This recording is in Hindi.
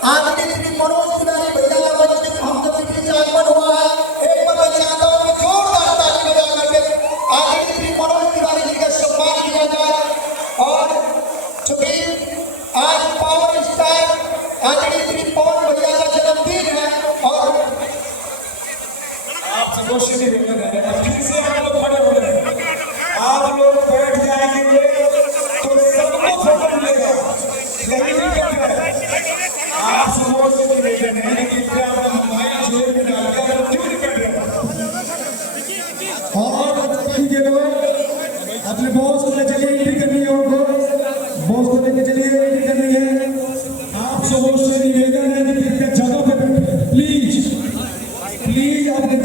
आज के श्री मनोज तिवारी भैया का बच्चे हम सब के बीच आगमन हुआ है। एक बार मैं चाहता हूँ कि जोरदार ताली बजा करके आज के श्री मनोज तिवारी जी का सम्मान किया जाए। और चूंकि आज पावर स्टार आज के श्री पवन भैया का जन्मदिन है और आप सबको श्री निवेदन है, फिर से आप लोग खड़े हो जाए, आप लोग बैठ जाएंगे तो सबको फोटो मिलेगा, यही दिक्कत है। आप सबको श्री निवेदन है कि क्या माइक जेब में डालकर क्यों निकल रहे और कीजिए लोग अपने बॉस को ले चलिए, एंट्री करनी है, उनको बॉस को लेके चलिए, एंट्री करनी है। आप सबको से निवेदन है कि जगह पे बैठे, प्लीज प्लीज आपके